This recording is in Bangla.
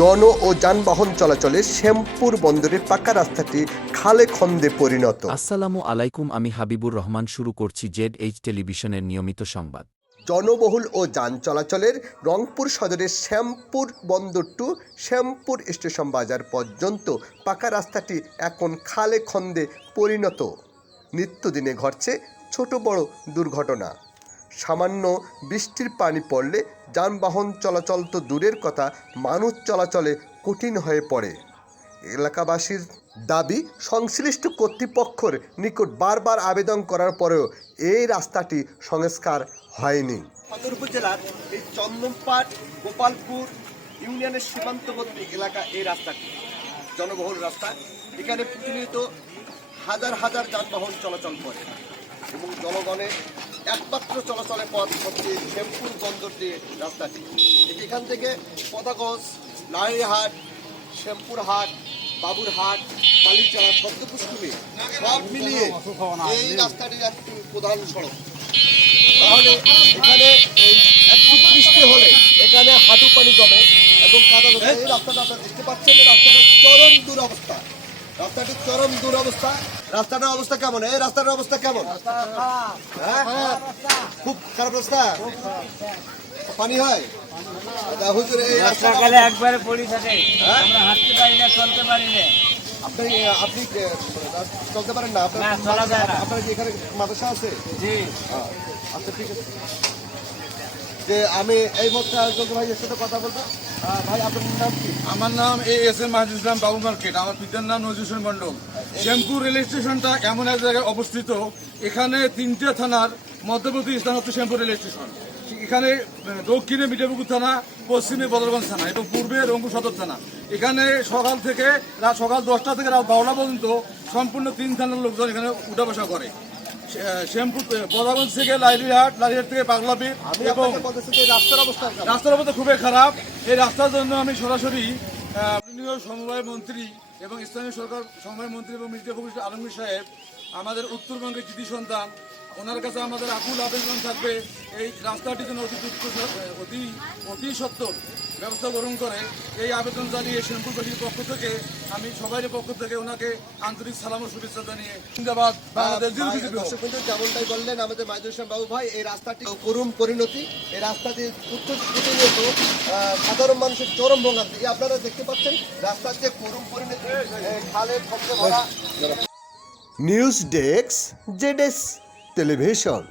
জন ও যানবাহন চলাচলে শ্যামপুর বন্দরের পাকা রাস্তাটি খালে খন্দে পরিণত। আসসালামু আলাইকুম, আমি হাবিবুর রহমান। শুরু করছি ZH টেলিভিশনের নিয়মিত সংবাদ। জনবহুল ও যান চলাচলের রংপুর সদরের শ্যামপুর বন্দর টু শ্যামপুর স্টেশন বাজার পর্যন্ত পাকা রাস্তাটি এখন খালে খন্দে পরিণত। নিত্যদিনে ঘটছে ছোট বড় দুর্ঘটনা। সামান্য বৃষ্টির পানি পড়লে যানবাহন চলাচল তো দূরের কথা, মানুষ চলাচলে কঠিন হয়ে পড়ে। এলাকাবাসীর দাবি, সংশ্লিষ্ট কর্তৃপক্ষের নিকট বারবার আবেদন করার পরেও এই রাস্তাটি সংস্কার হয়নি। সদর উপজেলার এই চন্দনপাট গোপালপুর ইউনিয়নের সীমান্তবর্তী এলাকা এই রাস্তাটি জনবহুল রাস্তা। এখানে প্রতিনিয়ত হাজার হাজার যানবাহন চলাচল করে এবং জনগণের একমাত্র চলাচলের পথ হচ্ছে শ্যামপুর বন্দর দিয়ে রাস্তাটি। এখান থেকে পদাগঞ্জ, নারায়ণহাট, শ্যামপুর হাট, বাবুরহাট, কালীচাঁদ, পদ্মপুষ্করী সব মিলিয়ে এই রাস্তাটির একটি প্রধান সড়ক। তাহলে এখানে এই একটু বৃষ্টি হলে এখানে হাঁটু পানি জমে এবং কাদা জমে। এই রাস্তাটা আপনারা দেখতে পাচ্ছেন, এই রাস্তাটার চরম দুরবস্থা। রাস্তাটির চরম দুরবস্থা। রাস্তাটার অবস্থা কেমন? এই রাস্তাটার অবস্থা কেমন? খুব খারাপ রাস্তা, পানি হয়। হুজুর এই সকালে একবারে পড়ি থাকে, আমরা হাঁটতে পারি না, চলতে পারি না। আপনি চলতে পারেন না? আপনার কি এখানে মাদ্রাসা আছে? জি, আচ্ছা, ঠিক আছে। যে আমি এই মুহূর্তে একজন ভাইয়ের সাথে কথা বলবো। ভাই, আপনার নাম কি? আমার নাম এস এম মাহিদুল ইসলাম, বাবু মার্কেট। আমার পিতার নাম নজরুল হোসেন মন্ডল। শ্যামপুর রেল স্টেশনটা এমন এক জায়গায় অবস্থিত, এখানে 3টে থানার মধ্যবর্তী স্থান হচ্ছে শ্যামপুর রেল স্টেশন। এখানে দক্ষিণে মিঠাপুকুর থানা, পশ্চিমে বদরগঞ্জ থানা এবং পূর্বে রংপুর সদর থানা। এখানে সকাল 10টা থেকে রাত 12টা পর্যন্ত সম্পূর্ণ 3 থানার লোকজন এখানে উঠা বসা করে। শ্যামপুর বদরগঞ্জ থেকে লাইরিহাট থেকে পাগলাপীর এবং রাস্তার অবস্থা খুবই খারাপ। এই রাস্তার জন্য আমি সরাসরি মাননীয় সমবায় মন্ত্রী এবং স্থানীয় সরকার সমবায় মন্ত্রী এবং মির্জা ফখরুল আলমগীর সাহেব, আমাদের উত্তরবঙ্গের কৃতি সন্তান, ওনার কাছে আমাদের আকুল আবেদন থাকবে এই রাস্তাটির জন্য অতি সত্বর ব্যবস্থা গ্রহণ করে। এই আবেদন জানিয়ে শ্যামপুরবাসীর পক্ষ থেকে আমি সবাই পক্ষ থেকে ওনাকে আন্তরিক সালাম ও শুভেচ্ছা জানিয়ে জিন্দাবাদ বাংলাদেশ। যেমনটাই বললেন আমাদের মাহিদুল ইসলাম বাবু ভাই, এই রাস্তাটি করুণ পরিণতি। এই রাস্তাটি প্রতিনিয়ত সাধারণ মানুষের চরম ভোগান্তি। আপনারা দেখতে পাচ্ছেন রাস্তার যে করুণ পরিণতি, খালে খন্দে ভরা। News desk, ZS television.